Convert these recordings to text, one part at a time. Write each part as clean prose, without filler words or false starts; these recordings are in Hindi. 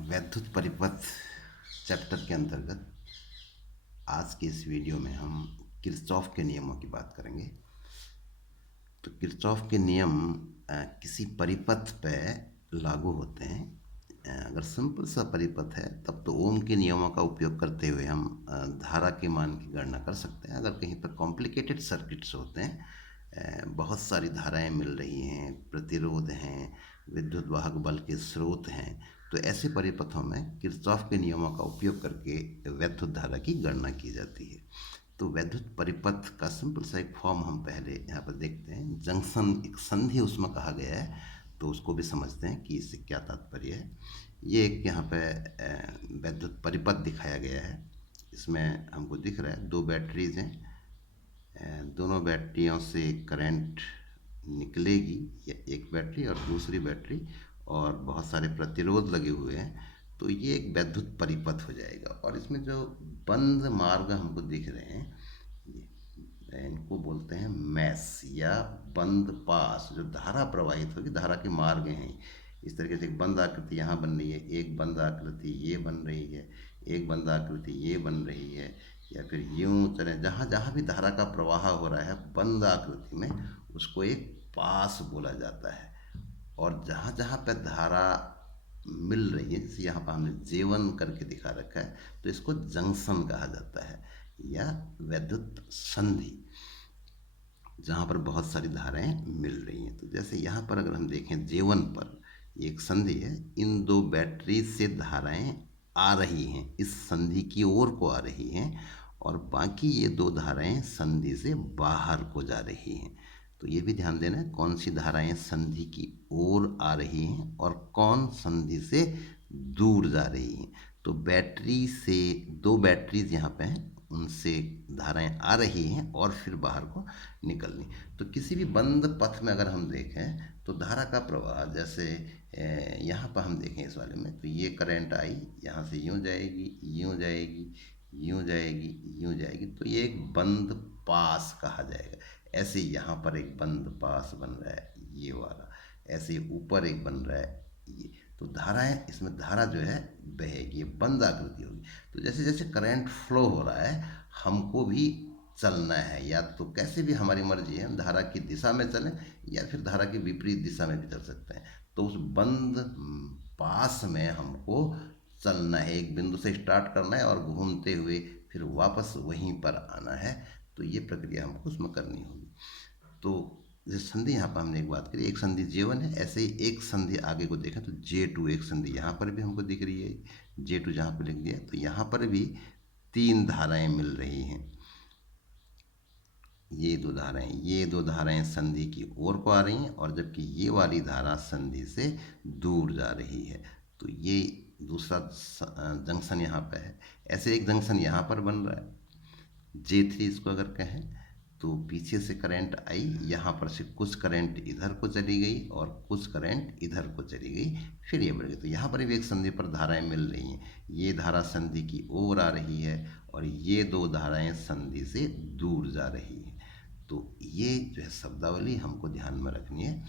वैद्युत परिपथ चैप्टर के अंतर्गत आज के इस वीडियो में हम किरचॉफ के नियमों की बात करेंगे। तो किरचॉफ के नियम किसी परिपथ पे लागू होते हैं। अगर सिंपल सा परिपथ है तब तो ओम के नियमों का उपयोग करते हुए हम धारा के मान की गणना कर सकते हैं। अगर कहीं पर कॉम्प्लिकेटेड सर्किट्स होते हैं, बहुत सारी धाराएं मिल रही हैं, प्रतिरोध हैं, विद्युत वाहक बल के स्रोत हैं, तो ऐसे परिपथों में किरचॉफ के नियमों का उपयोग करके वैद्युत धारा की गणना की जाती है। तो वैद्युत परिपथ का सिंपल सा एक फॉर्म हम पहले यहाँ पर देखते हैं। जंक्शन एक संधि उसमें कहा गया है, तो उसको भी समझते हैं कि इससे क्या तात्पर्य है। ये एक यहाँ पे वैद्युत परिपथ दिखाया गया है। इसमें हमको दिख रहा है दो बैटरीज हैं, दोनों बैटरियों से करंट निकलेगी, एक बैटरी और दूसरी बैटरी, और बहुत सारे प्रतिरोध लगे हुए हैं, तो ये एक वैद्युत परिपथ हो जाएगा। और इसमें जो बंद मार्ग हमको दिख रहे हैं, इनको बोलते हैं मैस या बंद पास। जो धारा प्रवाहित होगी, धारा के मार्ग हैं। इस तरीके से एक बंद आकृति यहाँ बन रही है, एक बंद आकृति ये बन रही है, एक बंद आकृति ये बन रही है, या फिर यूं चले, जहाँ जहाँ भी धारा का प्रवाह हो रहा है बंद आकृति में, उसको एक पास बोला जाता है। और जहाँ जहाँ पे धारा मिल रही है, जैसे यहाँ पर हमने J1 करके दिखा रखा है, तो इसको जंक्शन कहा जाता है या वैद्युत संधि, जहाँ पर बहुत सारी धाराएं मिल रही हैं। तो जैसे यहाँ पर अगर हम देखें J1 पर, ये एक संधि है, इन दो बैटरी से धाराएं आ रही हैं, इस संधि की ओर को आ रही हैं, और बाकी ये दो धाराएं संधि से बाहर को जा रही हैं। तो ये भी ध्यान देना है कौन सी धाराएं संधि की ओर आ रही हैं और कौन संधि से दूर जा रही हैं। तो बैटरी से दो बैटरीज यहाँ पे हैं, उनसे धाराएं आ रही हैं और फिर बाहर को निकलनी। तो किसी भी बंद पथ में अगर हम देखें तो धारा का प्रवाह, जैसे यहाँ पर हम देखें इस वाले में, तो ये करंट आई, यहाँ से यूँ जाएगी, यूँ जाएगी, यूँ जाएगी, यूँ जाएगी, तो ये एक बंद पास कहा जाएगा। ऐसे यहाँ पर एक बंद पास बन रहा है ये वाला, ऐसे ऊपर एक बन रहा है ये। तो धाराएं, इसमें धारा जो है बहेगी, बंद आकृति होगी। तो जैसे जैसे करंट फ्लो हो रहा है, हमको भी चलना है, या तो कैसे भी हमारी मर्जी है, हम धारा की दिशा में चलें या फिर धारा की विपरीत दिशा में भी चल सकते हैं। तो उस बंद पास में हमको चलना है, एक बिंदु से स्टार्ट करना है और घूमते हुए फिर वापस वहीं पर आना है। तो ये प्रक्रिया हमको उसमें करनी होगी। तो जैसे संधि यहाँ पर हमने एक बात करी, एक संधि J1 है, ऐसे ही एक संधि आगे को देखा तो J2 एक संधि यहाँ पर भी हमको दिख रही है, J2 जहाँ पर लिख दिया, तो यहाँ पर भी तीन धाराएं मिल रही हैं। ये दो धाराएं संधि की ओर को आ रही हैं, और जबकि ये वाली धारा संधि से दूर जा रही है। तो ये दूसरा जंक्शन यहाँ पे है। ऐसे एक जंक्शन यहाँ पर बन रहा है J3 इसको अगर कहें, तो पीछे से करंट आई, यहाँ पर से कुछ करंट इधर को चली गई और कुछ करंट इधर को चली गई, फिर ये बढ़ गई। तो यहाँ पर भी एक संधि पर धाराएं मिल रही हैं, ये धारा संधि की ओर आ रही है और ये दो धाराएं संधि से दूर जा रही हैं। तो ये जो है शब्दावली हमको ध्यान में रखनी है।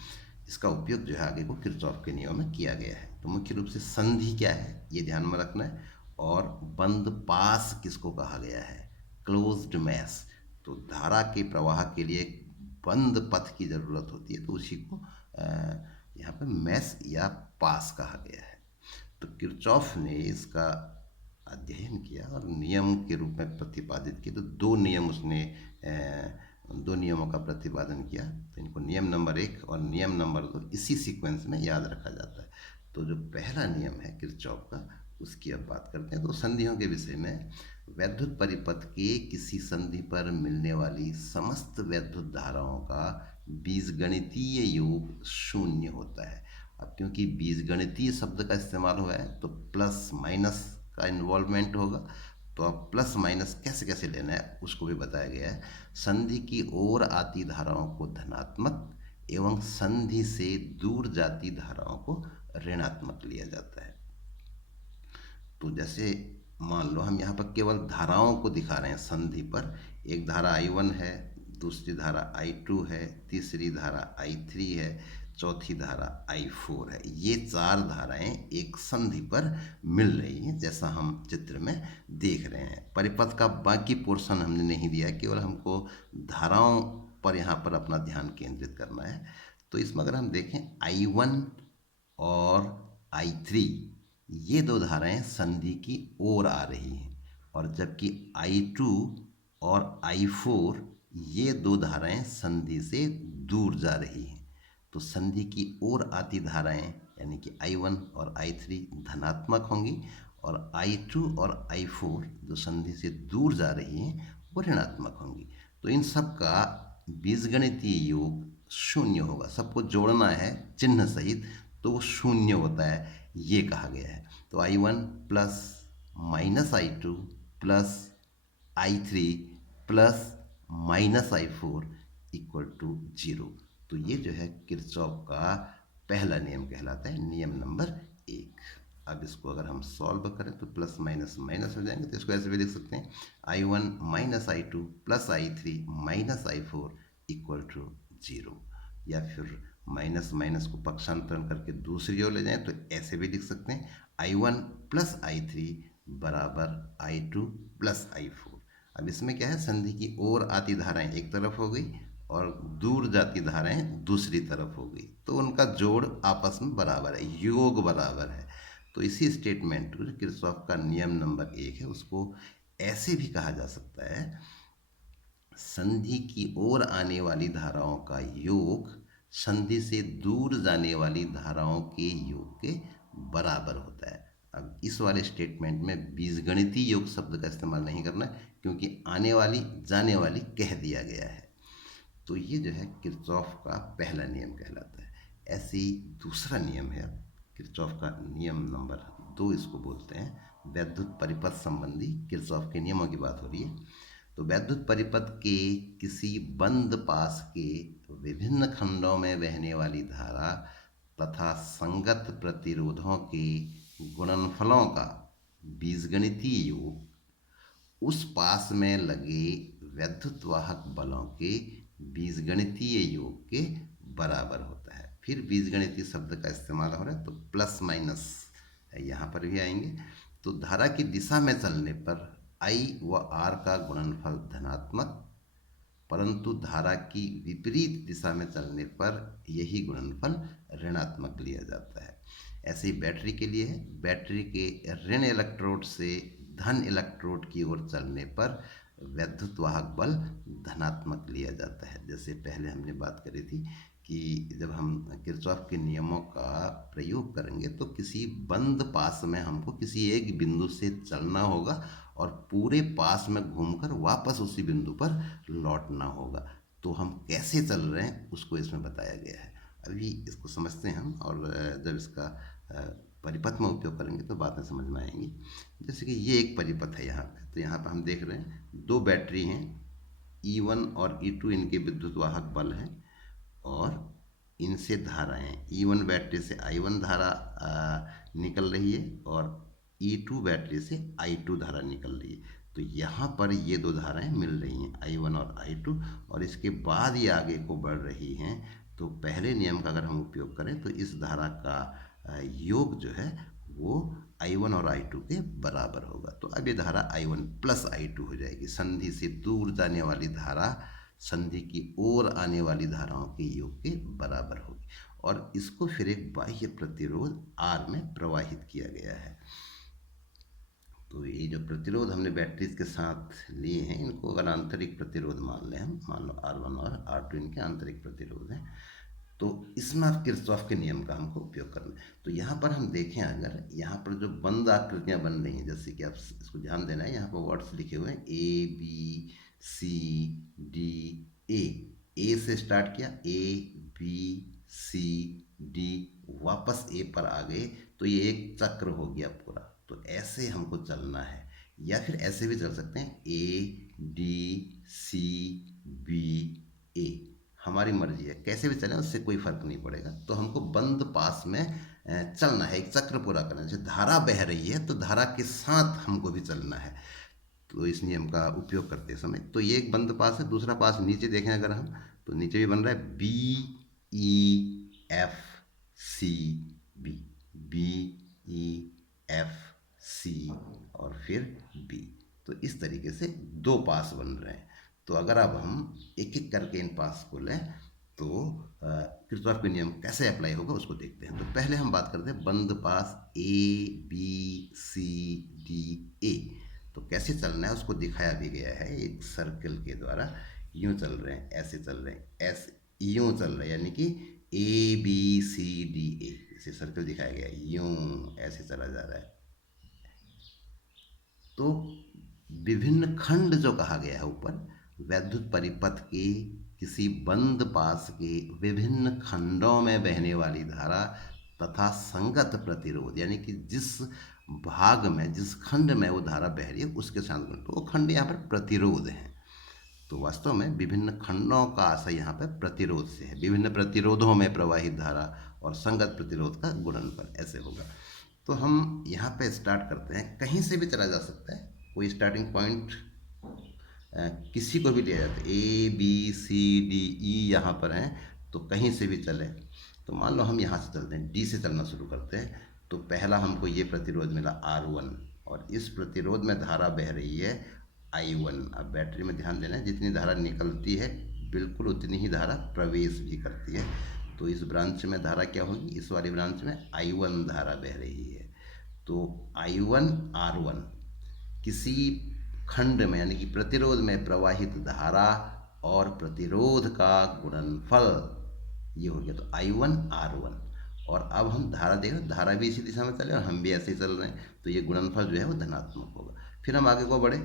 इसका उपयोग जो है आगे को किरचॉफ के नियम में किया गया है। तो मुख्य रूप से संधि क्या है ये ध्यान में रखना है, और बंद पास किसको कहा गया है, क्लोज्ड मैस। तो धारा के प्रवाह के लिए एक बंद पथ की ज़रूरत होती है, तो उसी को यहाँ पे मैस या पास कहा गया है। तो किरचॉफ ने इसका अध्ययन किया और नियम के रूप में प्रतिपादित किया। तो दो नियमों का प्रतिपादन किया। तो इनको नियम नंबर 1 और नियम नंबर 2 इसी सीक्वेंस में याद रखा जाता है। तो जो पहला नियम है किरचॉफ का, उसकी अब बात करते हैं। तो संधियों के विषय में, वैद्युत परिपथ के किसी संधि पर मिलने वाली समस्त वैद्युत धाराओं का बीजगणितीय योग शून्य होता है। अब क्योंकि बीजगणितीय शब्द का इस्तेमाल हुआ है तो प्लस माइनस का इन्वॉल्वमेंट होगा। तो अब प्लस माइनस कैसे कैसे लेना है उसको भी बताया गया है। संधि की ओर आती धाराओं को धनात्मक एवं संधि से दूर जाती धाराओं को ऋणात्मक लिया जाता है। तो जैसे मान लो हम यहाँ पर केवल धाराओं को दिखा रहे हैं संधि पर, एक धारा I1 है, दूसरी धारा I2 है, तीसरी धारा I3 है। चौथी धारा I4 है। ये चार धाराएं एक संधि पर मिल रही हैं, जैसा हम चित्र में देख रहे हैं। परिपथ का बाकी पोर्शन हमने नहीं दिया, केवल हमको धाराओं पर यहाँ पर अपना ध्यान केंद्रित करना है। तो इसमें अगर हम देखें I1 और I3, ये दो धाराएं संधि की ओर आ रही हैं, और जबकि I2 और I4 ये दो धाराएं संधि से दूर जा रही हैं। तो संधि की ओर आती धाराएं यानी कि I1 और I3 धनात्मक होंगी, और I2 और I4 जो संधि से दूर जा रही हैं वो ऋणात्मक होंगी। तो इन सब का बीजगणितीय योग शून्य होगा। सबको जोड़ना है चिन्ह सहित, तो वो शून्य होता है, ये कहा गया है। तो I1 plus minus I2 plus I3 plus minus I4 equal to 0। तो ये जो है किरचॉफ का पहला नियम कहलाता है, नियम नंबर 1। अब इसको अगर हम सॉल्व करें तो प्लस माइनस माइनस हो जाएंगे, तो इसको ऐसे भी लिख सकते हैं I1 minus I2 plus I3 minus I4 equal to 0। या फिर माइनस माइनस को पक्षांतरण करके दूसरी ओर ले जाएं तो ऐसे भी लिख सकते हैं I1 प्लस I3 बराबर I2 प्लस I4। अब इसमें क्या है, संधि की ओर आती धाराएं एक तरफ हो गई और दूर जाती धाराएं दूसरी तरफ हो गई, तो उनका जोड़ आपस में बराबर है, योग बराबर है। तो इसी स्टेटमेंट को जो किरचॉफ का नियम नंबर 1 है, उसको ऐसे भी कहा जा सकता है, संधि की ओर आने वाली धाराओं का योग संधि से दूर जाने वाली धाराओं के योग के बराबर होता है। अब इस वाले स्टेटमेंट में बीजगणितीय योग शब्द का इस्तेमाल नहीं करना है, क्योंकि आने वाली जाने वाली कह दिया गया है। तो ये जो है किरचॉफ का पहला नियम कहलाता है। ऐसे ही दूसरा नियम है किरचॉफ का नियम नंबर 2, इसको बोलते हैं वैद्युत परिपथ संबंधी किरचॉफ के नियमों की बात हो रही है। तो वैद्युत परिपथ के किसी बंद पास के विभिन्न खंडों में बहने वाली धारा तथा संगत प्रतिरोधों के गुणनफलों का बीजगणितीय योग उस पास में लगे वैद्युत वाहक बलों के बीजगणितीय योग के बराबर होता है। फिर बीजगणितीय शब्द का इस्तेमाल हो रहा है, तो प्लस माइनस यहाँ पर भी आएंगे। तो धारा की दिशा में चलने पर I व R का गुणनफल धनात्मक, परंतु धारा की विपरीत दिशा में चलने पर यही गुणनफल ऋणात्मक लिया जाता है। ऐसे ही बैटरी के लिए है, बैटरी के ऋण इलेक्ट्रोड से धन इलेक्ट्रोड की ओर चलने पर वैद्युत वाहक बल धनात्मक लिया जाता है। जैसे पहले हमने बात करी थी कि जब हम किरचॉफ के नियमों का प्रयोग करेंगे तो किसी बंद पास में हमको किसी एक बिंदु से चलना होगा और पूरे पास में घूमकर वापस उसी बिंदु पर लौटना होगा। तो हम कैसे चल रहे हैं उसको इसमें बताया गया है। अभी इसको समझते हैं हम, और जब इसका परिपथ में उपयोग करेंगे तो बातें समझ में आएंगी। जैसे कि ये एक परिपथ है यहाँ पे, तो यहाँ पर हम देख रहे हैं दो बैटरी हैं, E1 और E2 इनके विद्युत वाहक बल हैं, और इनसे धाराएं E1 बैटरी से I1 धारा निकल रही है और E2 बैटरी से I2 धारा निकल रही है। तो यहाँ पर ये दो धाराएं मिल रही हैं I1 और I2, और इसके बाद ये आगे को बढ़ रही हैं। तो पहले नियम का अगर हम उपयोग करें तो इस धारा का योग जो है वो I1 और I2 के बराबर होगा। तो अब ये धारा I1 प्लस I2 हो जाएगी। संधि से दूर जाने वाली धारा संधि की ओर आने वाली धाराओं के योग के बराबर होगी, और इसको फिर एक बाह्य प्रतिरोध R में प्रवाहित किया गया है। तो ये जो प्रतिरोध हमने बैटरीज के साथ लिए हैं, इनको अगर आंतरिक प्रतिरोध मान लें हम, मान लो R1 और R2 इनके आंतरिक प्रतिरोध हैं, तो इसमें आप किरचॉफ के नियम का हमको उपयोग करना है। तो यहाँ पर हम देखें, अगर यहाँ पर जो बंद आकृतियाँ बन रही हैं, जैसे कि आप इसको ध्यान देना है, यहाँ पर वर्ड्स लिखे हुए हैं ABCD, ए से स्टार्ट किया, ABCD, वापस ए पर आ गए, तो ये एक चक्र हो गया पूरा। तो ऐसे हमको चलना है, या फिर ऐसे भी चल सकते हैं ADCBA, हमारी मर्जी है, कैसे भी चलें उससे कोई फर्क नहीं पड़ेगा। तो हमको बंद पास में चलना है, एक चक्र पूरा करना है। जैसे धारा बह रही है तो धारा के साथ हमको भी चलना है। तो इस नियम का उपयोग करते समय, तो ये एक बंद पास है। दूसरा पास नीचे देखें अगर हम, तो नीचे भी बन रहा है BEF, F C B, B E F C और फिर बी। तो इस तरीके से दो पास बन रहे हैं। तो अगर अब हम एक एक करके इन पास को लें तो किरचॉफ के नियम कैसे अप्लाई होगा उसको देखते हैं। तो पहले हम बात करते हैं बंद पास A B C D A. तो कैसे चलना है उसको दिखाया भी गया है एक सर्कल के द्वारा। यूं चल रहे हैं, ऐसे चल रहे हैं, ऐसे यूं चल रहे हैं, यानी कि A B C D A, इसे सर्कल दिखाया गया है, यूं ऐसे चला जा रहा है। तो विभिन्न खंड जो कहा गया है ऊपर, वैद्युत परिपथ के किसी बंद पास के विभिन्न खंडों में बहने वाली धारा तथा संगत प्रतिरोध, यानी कि जिस भाग में, जिस खंड में वो धारा बह रही है उसके साथ, तो वो खंड यहाँ पर प्रतिरोध है। तो वास्तव में विभिन्न खंडों का आशय यहाँ पर प्रतिरोध से है। विभिन्न प्रतिरोधों में प्रवाहित धारा और संगत प्रतिरोध का गुणनफल ऐसे होगा। तो हम यहाँ पे स्टार्ट करते हैं, कहीं से भी चला जा सकता है, कोई स्टार्टिंग पॉइंट किसी को भी लिया जाता है। A B C D E यहाँ पर हैं, तो कहीं से भी चले। तो मान लो हम यहाँ से चलते हैं, डी से चलना शुरू करते हैं। तो पहला हमको ये प्रतिरोध मिला R1 और इस प्रतिरोध में धारा बह रही है I1। अब बैटरी में ध्यान देना है, जितनी धारा निकलती है बिल्कुल उतनी ही धारा प्रवेश भी करती है। तो इस ब्रांच में धारा क्या होगी, इस वाली ब्रांच में I1 धारा बह रही है। तो I1 R1 किसी खंड में, यानी कि प्रतिरोध में प्रवाहित धारा और प्रतिरोध का गुणनफल, ये हो गया। तो I1 R1, और अब हम धारा देख रहे हैं, धारा भी इसी दिशा में चले और हम भी ऐसे ही चल रहे हैं, तो ये गुणनफल जो है वो धनात्मक होगा। फिर हम आगे को बढ़े,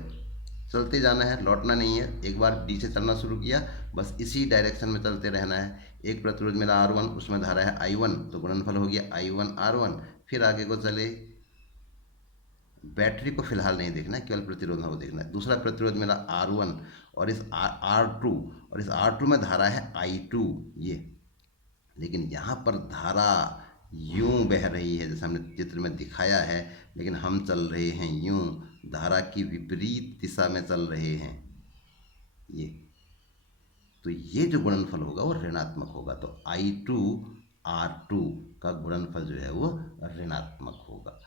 चलते जाना है, लौटना नहीं है। एक बार डी से चलना शुरू किया, बस इसी डायरेक्शन में चलते रहना है। एक प्रतिरोध मिला R1, उसमें धारा है I1, तो गुणनफल हो गया I1 R1। फिर आगे को चले, बैटरी को फिलहाल नहीं देखना है, केवल प्रतिरोध को देखना है। दूसरा प्रतिरोध मिला R1 और इस R2, और इस R2 में धारा है I2 ये, लेकिन यहाँ पर धारा यूं बह रही है जैसे हमने चित्र में दिखाया है, लेकिन हम चल रहे हैं यूं, धारा की विपरीत दिशा में चल रहे हैं ये। तो ये जो गुणनफल होगा वो ऋणात्मक होगा। तो I2 R2 का गुणनफल जो है वो ऋणात्मक होगा।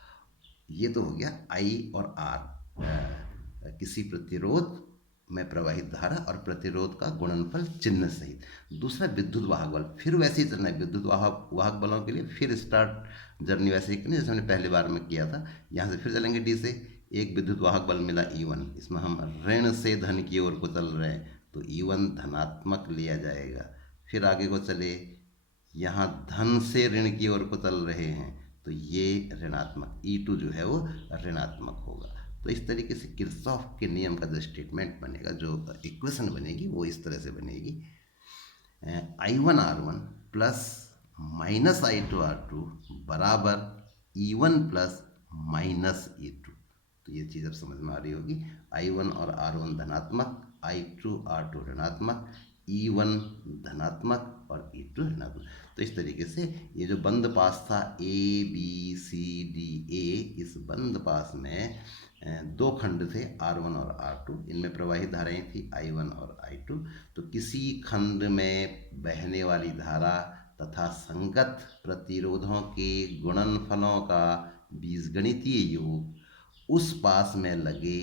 ये तो हो गया I और R, किसी प्रतिरोध में प्रवाहित धारा और प्रतिरोध का गुणनफल चिन्ह सहित। दूसरा विद्युत वाहक बल, फिर वैसे ही चलना है। विद्युत वाहक बलों के लिए फिर स्टार्ट जर्नी वैसे ही करनी जैसे हमने पहली बार में किया था। यहाँ से फिर चलेंगे डी से। एक विद्युत वाहक बल मिला E1, इसमें हम ऋण से धन की ओर को चल रहे हैं, तो E1 धनात्मक लिया जाएगा। फिर आगे को चले, यहाँ धन से ऋण की ओर को चल रहे हैं, तो ये ऋणात्मक E2 जो है वो ऋणात्मक होगा। तो इस तरीके से किरचॉफ के नियम का जो स्टेटमेंट बनेगा, जो इक्वेशन बनेगी, वो इस तरह से बनेगी। I1 R1 plus minus I2 R2 बराबर E1 प्लस माइनस E2। तो ये चीज़ अब समझ में आ रही होगी। I1 और R1 धनात्मक, I2 R2 ऋणात्मक, E1 धनात्मक और E2 ऋणात्मक। तो इस तरीके से ये जो बंद पास था A B C D A, इस बंद पास में दो खंड थे R1 और R2, इनमें प्रवाहित धाराएं थी I1 और I2। तो किसी खंड में बहने वाली धारा तथा संगत प्रतिरोधों के गुणनफलों का बीजगणितीय योग उस पास में लगे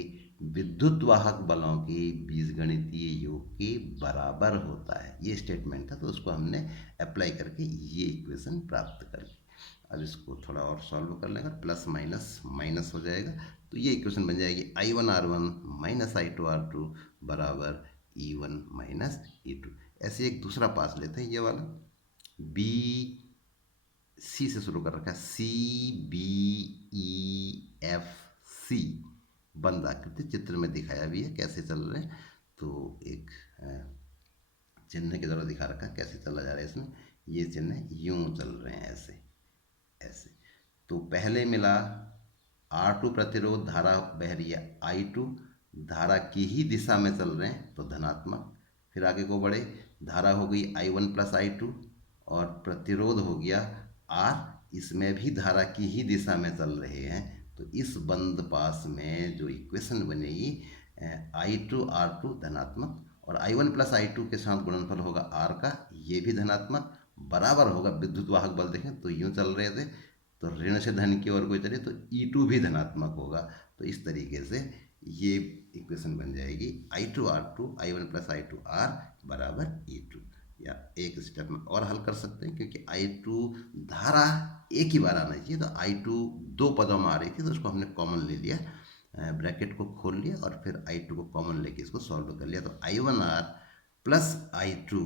विद्युत वाहक बलों के बीजगणितीय योग के बराबर होता है। ये स्टेटमेंट था, तो उसको हमने अप्लाई करके ये इक्वेशन प्राप्त कर ली। अब इसको थोड़ा और सॉल्व कर लेंगे, प्लस माइनस माइनस हो जाएगा, तो ये इक्वेशन बन जाएगी I1 R1 minus I2 R2 बराबर E1 माइनस E2। ऐसे एक दूसरा पास लेते हैं, ये वाला B C से शुरू कर रखा है, C B E F C, बंद आकृति, चित्र में दिखाया भी है कैसे चल रहे हैं। तो एक चिन्ह के द्वारा दिखा रखा है कैसे चला जा रहा है। इसमें ये चिन्ह यूं चल रहे हैं, ऐसे ऐसे। तो पहले मिला R2 प्रतिरोध, धारा बह रही है I2, धारा की ही दिशा में चल रहे हैं, तो धनात्मक। फिर आगे को बढ़े, धारा हो गई I1 प्लस I2 और प्रतिरोध हो गया R, इसमें भी धारा की ही दिशा में चल रहे हैं। तो इस बंद पास में जो इक्वेशन बनेगी I2 R2 धनात्मक और I1 प्लस I2 के साथ गुणनफल होगा R का, ये भी धनात्मक, बराबर होगा विद्युत वाहक बल। देखें तो यूँ चल रहे थे तो ऋण से धन की ओर कोई चले तो E2 भी धनात्मक होगा। तो इस तरीके से ये इक्वेशन बन जाएगी I2R2 I1 प्लस I2R बराबर E2। या एक स्टेप में और हल कर सकते हैं, क्योंकि I2 धारा एक ही बार आना चाहिए, तो I2 दो पदों में आ रही थी तो उसको हमने कॉमन ले लिया, ब्रैकेट को खोल लिया और फिर I2 को कॉमन लेके इसको सॉल्व कर लिया। तो I1R plus I2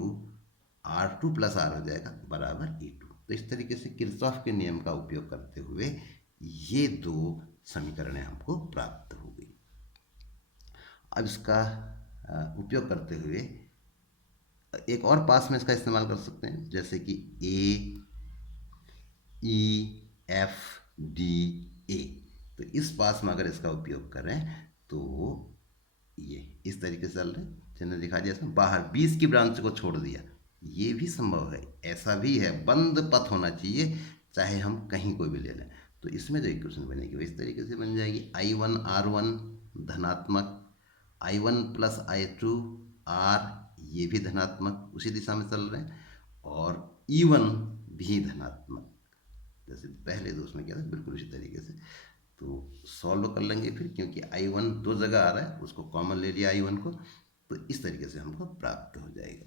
R2 plus R हो जाएगा बराबर E2। तो इस तरीके से किरचॉफ के नियम का उपयोग करते हुए ये दो समीकरणें हमको प्राप्त हो गई। अब इसका उपयोग करते हुए एक और पास में इसका इस्तेमाल कर सकते हैं, जैसे कि AEFDA। तो इस पास में अगर इसका उपयोग करें तो ये इस तरीके से चल रहे चिन्ह दिखा दिया इसमें, बाहर 20 की ब्रांच को छोड़ दिया, ये भी संभव है। ऐसा भी है, बंद पथ होना चाहिए चाहे हम कहीं कोई भी ले लें। तो इसमें जो इक्वेशन बनेगी वो इस तरीके से बन जाएगी I1R1 धनात्मक, I1 प्लस I2 R ये भी धनात्मक उसी दिशा में चल रहे हैं, और E1 भी धनात्मक, जैसे पहले दो उसमें किया था बिल्कुल उसी तरीके से। तो सॉल्व कर लेंगे फिर, क्योंकि I1 दो जगह आ रहा है उसको कॉमन ले लिया I1 को, तो इस तरीके से हमको प्राप्त हो जाएगा।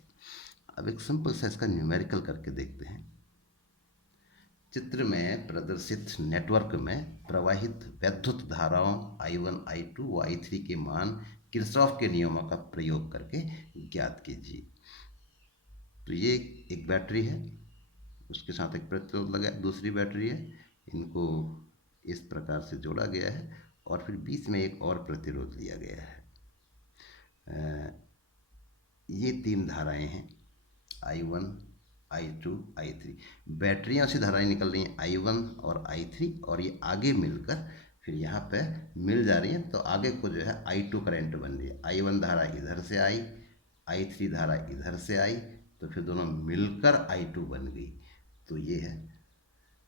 अब एक सिंपल सा इसका न्यूमेरिकल करके देखते हैं। चित्र में प्रदर्शित नेटवर्क में प्रवाहित वैद्युत धाराओं I1 I2 व I3 के मान किरचॉफ के नियमों का प्रयोग करके ज्ञात कीजिए। तो ये एक बैटरी है, उसके साथ एक प्रतिरोध लगा, दूसरी बैटरी है, इनको इस प्रकार से जोड़ा गया है और फिर बीच में एक और प्रतिरोध लिया गया है। ये तीन धाराएं हैं I1 I2 I3। बैटरियाँ से धाराएं निकल रही हैं I1 और I3, और ये आगे मिलकर फिर यहाँ पे मिल जा रही हैं, तो आगे को जो है I2 करंट बन रही है। I1 धारा इधर से आई, I3 धारा इधर से आई, तो फिर दोनों मिलकर I2 बन गई। तो ये है,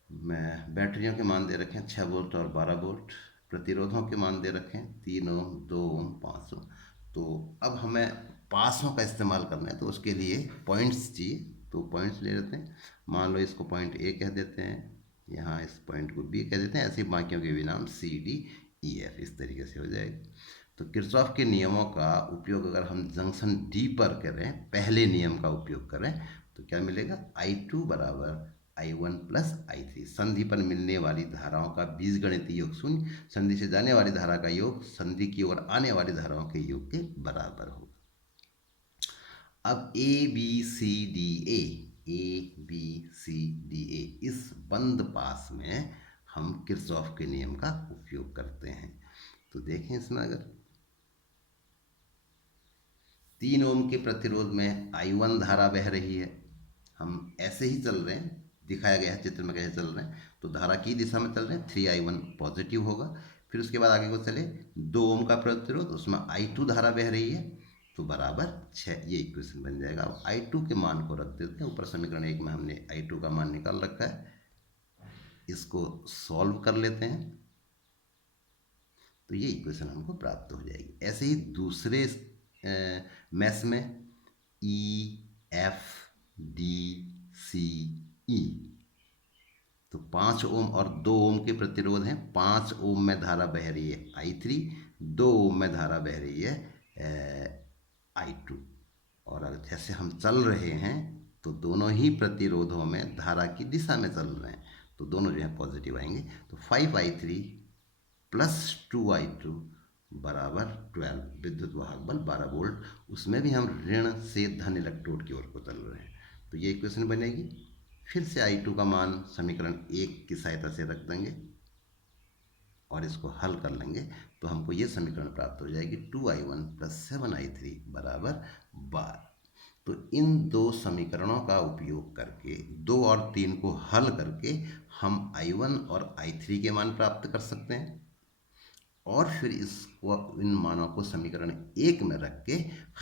मैं बैटरियों के मान दे रखे हैं 6 वोल्ट और 12 वोल्ट, प्रतिरोधों के मान दे रखे हैं 3 ओम 2 ओम 5 ओम। तो अब हमें पासों का इस्तेमाल करना है, तो उसके लिए पॉइंट्स चाहिए, तो पॉइंट्स ले लेते हैं। मान लो इसको पॉइंट ए कह देते हैं, यहाँ इस पॉइंट को बी कह देते हैं, ऐसे ही बाकियों के भी नाम सी डी ई एफ, इस तरीके से हो जाएगा। तो किरचॉफ के नियमों का उपयोग अगर हम जंक्शन डी पर करें, पहले नियम का उपयोग करें, तो क्या मिलेगा I2 बराबर I1 प्लस I3। संधि पर मिलने वाली धाराओं का बीजगणितीय योग शून्य, संधि से जाने वाली धारा का योग संधि की ओर आने वाली धाराओं के योग के बराबर होगा। अब ABCDA इस बंद पास में हम किरचॉफ के नियम का उपयोग करते हैं। तो देखें इसमें अगर 3 ओम के प्रतिरोध में I1 धारा बह रही है, हम ऐसे ही चल रहे हैं, दिखाया गया है चित्र में कैसे चल रहे हैं, तो धारा की दिशा में चल रहे हैं, 3I1 पॉजिटिव होगा। फिर उसके बाद आगे को चले 2 ओम का प्रतिरोध, उसमें I2 धारा बह रही है, तो बराबर 6, ये इक्वेशन बन जाएगा। अब I2 के मान को रख देते हैं, ऊपर समीकरण 1 में हमने I2 का मान निकाल रखा है, इसको सॉल्व कर लेते हैं, तो ये इक्वेशन हमको प्राप्त हो जाएगी। ऐसे ही दूसरे मैश में EFDCE, तो 5 ओम और 2 ओम के प्रतिरोध हैं। 5 ओम में धारा बह रही है I3, 2 ओम में धारा बह रही है I2। और अगर जैसे हम चल रहे हैं तो दोनों ही प्रतिरोधों में धारा की दिशा में चल रहे हैं, तो दोनों जो है पॉजिटिव आएंगे। तो 5I3 प्लस 2I2 बराबर 12, विद्युत वाहक बल 12 वोल्ट, उसमें भी हम ऋण से धन इलेक्ट्रोड की ओर को चल रहे हैं, तो ये इक्वेशन बनेगी। फिर से I2 का मान समीकरण 1 की सहायता से रख देंगे और इसको हल कर लेंगे, तो हमको ये समीकरण प्राप्त हो जाएगी 2I1 प्लस 7I3 बराबर 12। तो इन दो समीकरणों का उपयोग करके 2 और 3 को हल करके हम I1 और I3 के मान प्राप्त कर सकते हैं, और फिर इसको इन मानों को समीकरण 1 में रख के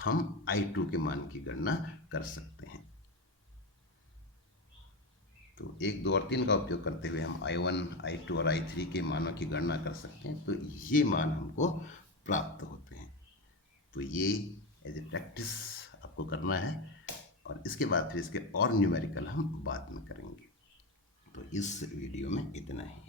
हम I2 के मान की गणना कर सकते हैं। तो 1, 2 और 3 का उपयोग करते हुए हम I1, I2 और I3 के मानों की गणना कर सकते हैं, तो ये मान हमको प्राप्त होते हैं। तो ये एज ए प्रैक्टिस आपको करना है, और इसके बाद फिर इसके और न्यूमेरिकल हम बाद में करेंगे। तो इस वीडियो में इतना ही।